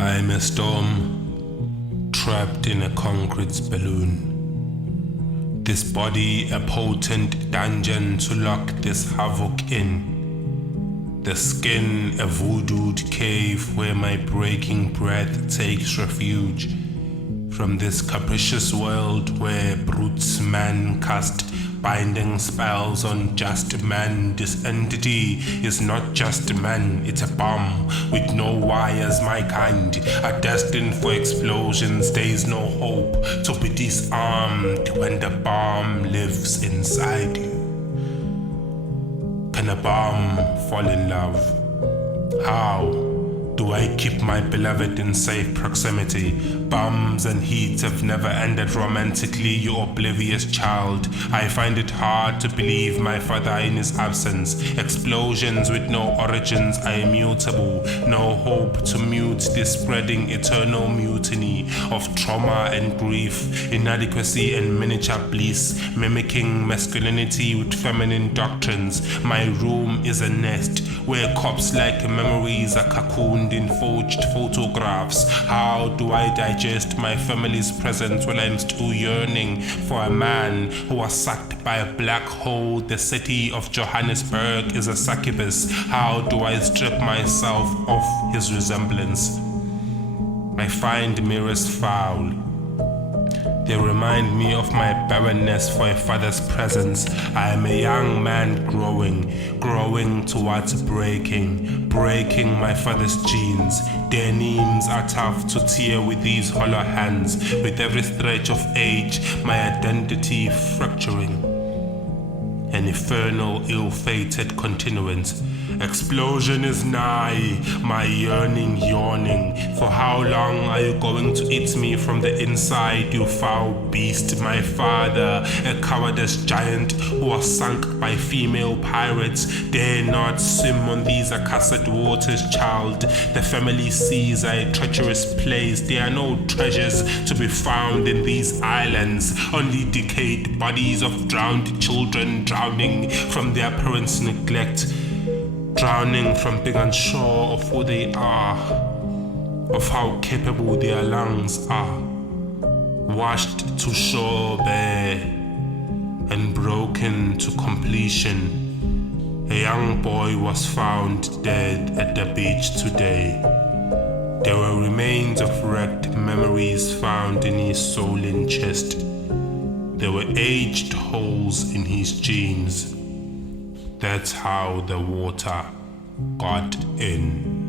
I am a storm trapped in a concrete balloon. This body a potent dungeon to lock this havoc in. The skin a voodooed cave where my breaking breath takes refuge from this capricious world where brutes man cast binding spells on just man. This entity is not just man, it's a bomb with no wires. My kind are destined for explosions. There's no hope to be disarmed when the bomb lives inside you. Can a bomb fall in love? How do I keep my beloved in safe proximity? Bombs and heat have never ended romantically, you oblivious child. I find it hard to believe my father in his absence. Explosions with no origins are immutable. No hope to mute this spreading eternal mutiny of trauma and grief, inadequacy and miniature bliss, mimicking masculinity with feminine doctrines. My room is a nest where corpse-like memories are cocooned in forged photographs. How do I digest my family's presence when I'm still yearning for a man who was sucked by a black hole? The city of Johannesburg is a succubus. How do I strip myself of his resemblance? I find mirrors foul. They remind me of my barrenness for a father's presence. I am a young man growing towards breaking my father's genes. Their names are tough to tear with these hollow hands. With every stretch of age, my identity fracturing. An infernal, ill-fated continuance. Explosion is nigh, my yearning yawning. For how long are you going to eat me from the inside, you foul beast? My father, a cowardice giant who was sunk by female pirates, dare not swim on these accursed waters, child. The family seas are a treacherous place. There are no treasures to be found in these islands, only decayed bodies of drowned children drowning from their parents' neglect. Drowning from being unsure of who they are, of how capable their lungs are. Washed to shore bare and broken to completion. A young boy was found dead at the beach today. There were remains of wrecked memories found in his swollen chest. There were aged holes in his jeans. That's how the water got in.